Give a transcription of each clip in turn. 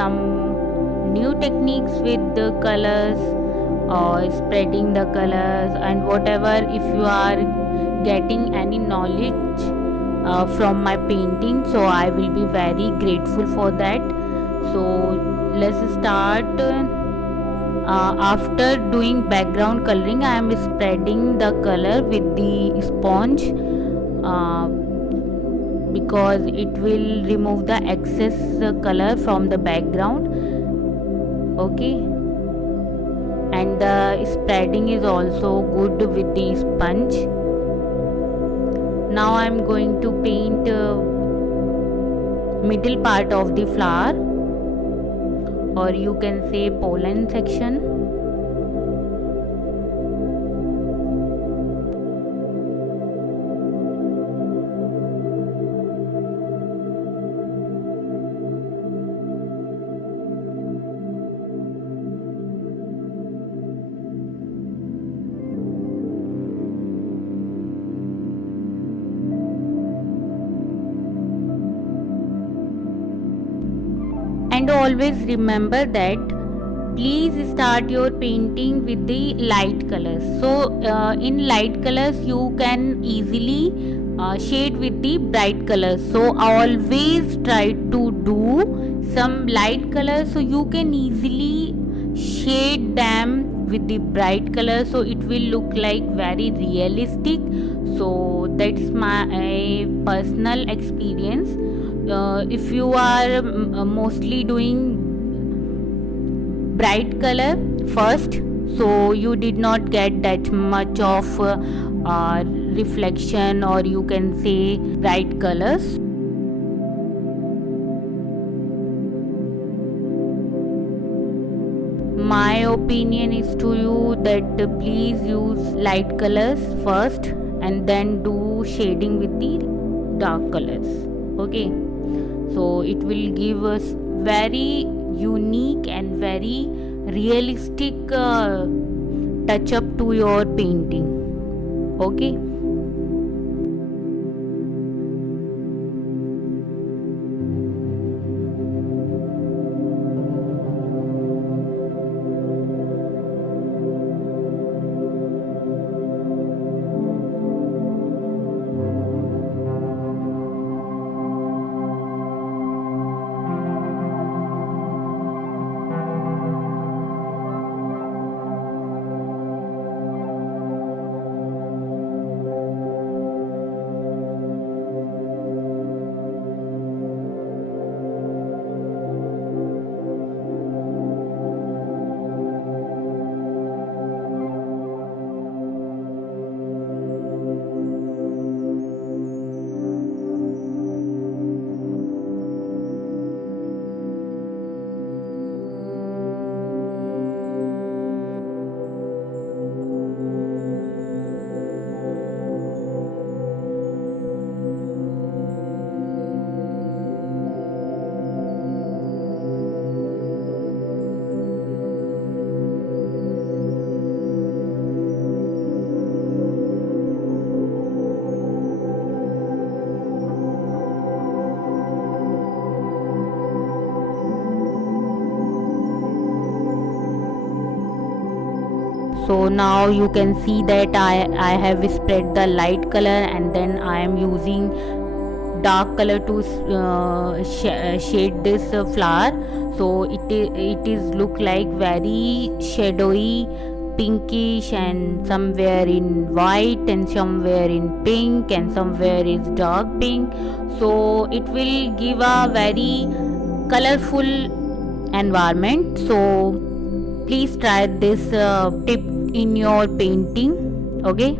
some new techniques with the colors or spreading the colors and whatever. If you are getting any knowledge from my painting, so I will be very grateful for that. So let's start. After doing background coloring, I am spreading the color with the sponge because it will remove the excess color from the background. Okay, and the spreading is also good with the sponge. Now I am going to paint middle part of the flower, or you can say pollen section. And always remember that please start your painting with the light colors. So in light colors you can easily shade with the bright colors. So always try to do some light colors so you can easily shade them with the bright color, so it will look like very realistic. So that's my personal experience. If you are mostly doing bright color first, so you did not get that much of reflection, or you can say bright colors. My opinion is to you that please use light colors first and then do shading with the dark colors. Okay, so it will give us very unique and very realistic touch up to your painting. Okay. So now you can see that I have spread the light color and then I am using dark color to shade this flower. So it is look like very shadowy, pinkish, and somewhere in white and somewhere in pink and somewhere is dark pink. So it will give a very colorful environment. So please try this tip in your painting. Okay.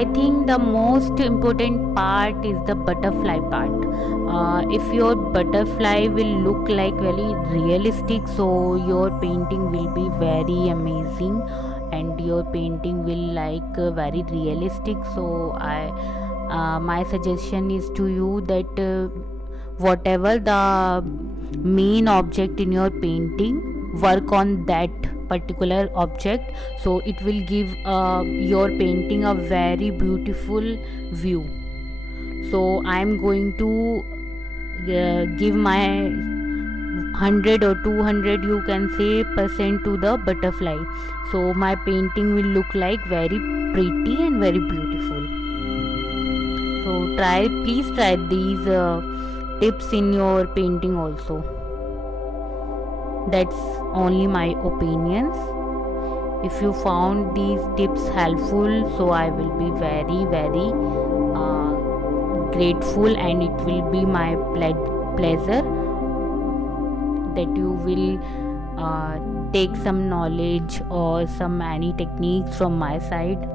I think the most important part is the butterfly part. If your butterfly will look like very realistic, so your painting will be very amazing and your painting will like very realistic. So I my suggestion is to you that whatever the main object in your painting, work on that particular object, so it will give your painting a very beautiful view. So I am going to give my 100 or 200, you can say, percent to the butterfly, so my painting will look like very pretty and very beautiful. So please try these tips in your painting also. That's only my opinions. If you found these tips helpful, so I will be very very uh, grateful, and it will be my pleasure that you will take some knowledge or some any techniques from my side.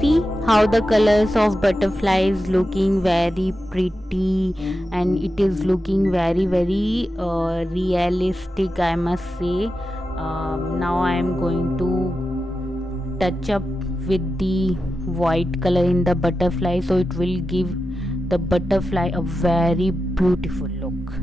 See how the colors of butterfly is looking very pretty, and it is looking very very realistic, I must say. Now I am going to touch up with the white color in the butterfly, so it will give the butterfly a very beautiful look.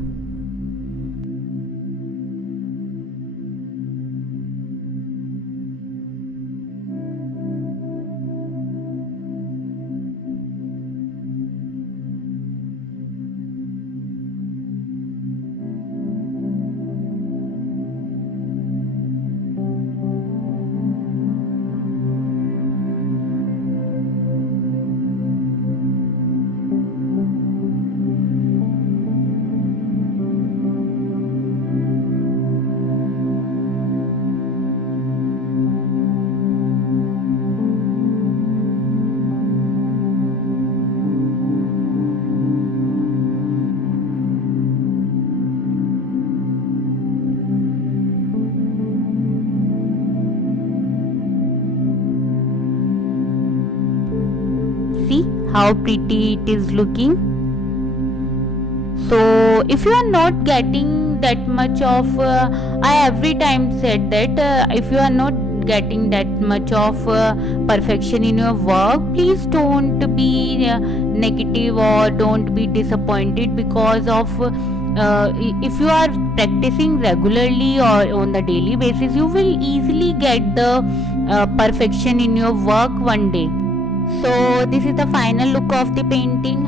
how pretty it is looking. So if you are not getting that much of I every time said that if you are not getting that much of perfection in your work, please don't be negative or don't be disappointed, because of if you are practicing regularly or on the daily basis, you will easily get the perfection in your work one day. So this is the final look of the painting.